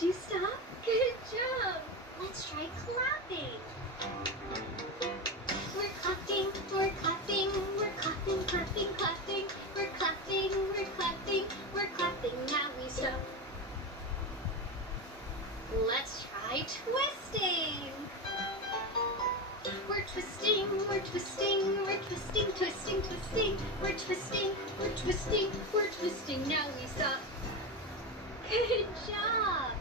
Did you stop? Good job. Let's try clapping. We're clapping, we're clapping, we're clapping, clapping, clapping. We're clapping, we're clapping, we're clapping. Now we stop. Let's try twisting. We're twisting, we're twisting, we're twisting, twisting, twisting. We're twisting, we're twisting, we're twisting. Now we stop. Good job.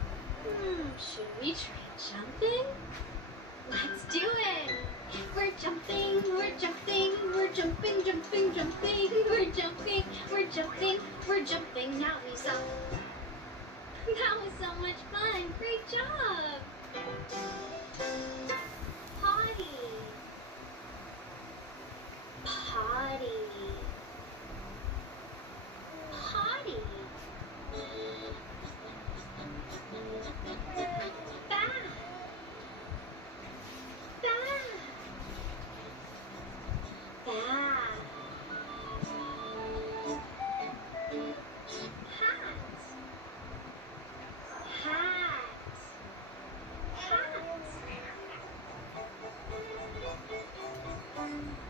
Should we try jumping? Let's do it. We're jumping, we're jumping, we're jumping, jumping, jumping. We're jumping, we're jumping, we're jumping. Now we stop. That was so much fun. Great job. Potty. Potty. Potty. Bath. Bath. Bath.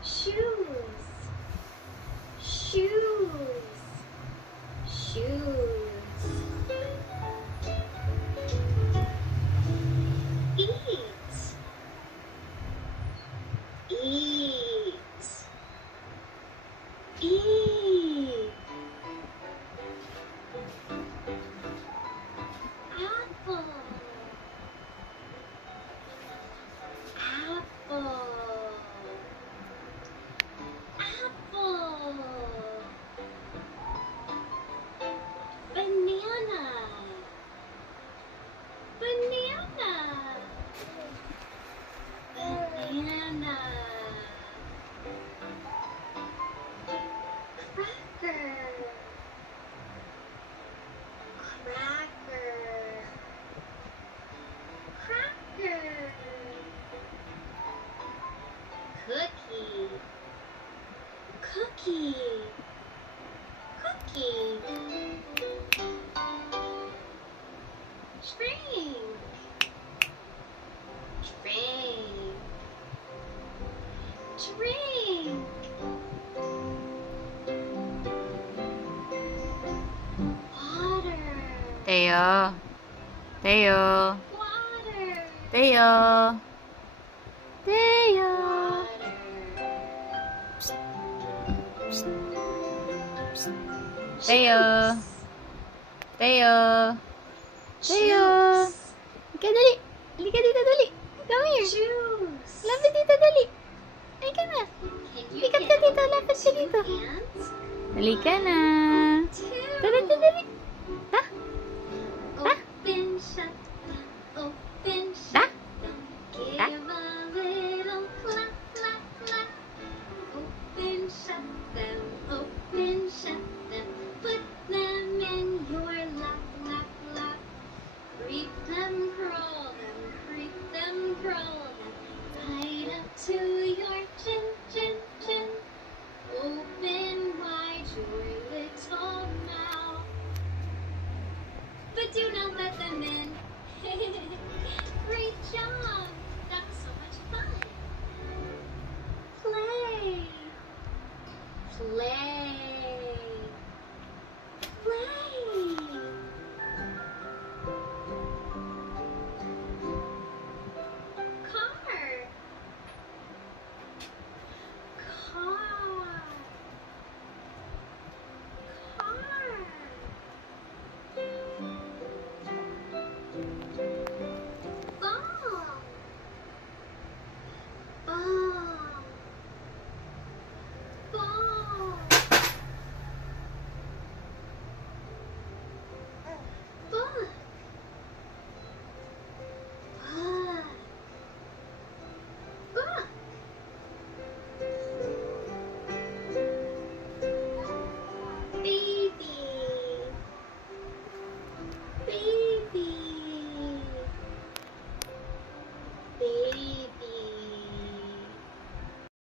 Shoes, shoes, shoes. Eat, eat, eat. Apple, apple. Banana. Banana. Banana. Cracker. Cracker. Cracker. Cookie. Cookie. Cookie. Drink. Drink. Drink. Water. Teo. Teo. Water. Teo. Teo. Water. Teo. Teo. Teo. Juice. Halika dali. Halika dito dali. Come here. Juice. Lapit dito dali. Halika na. Can you Likat ka get dito. Lapit ka dito. hands? Halika na. Two. Dali dali.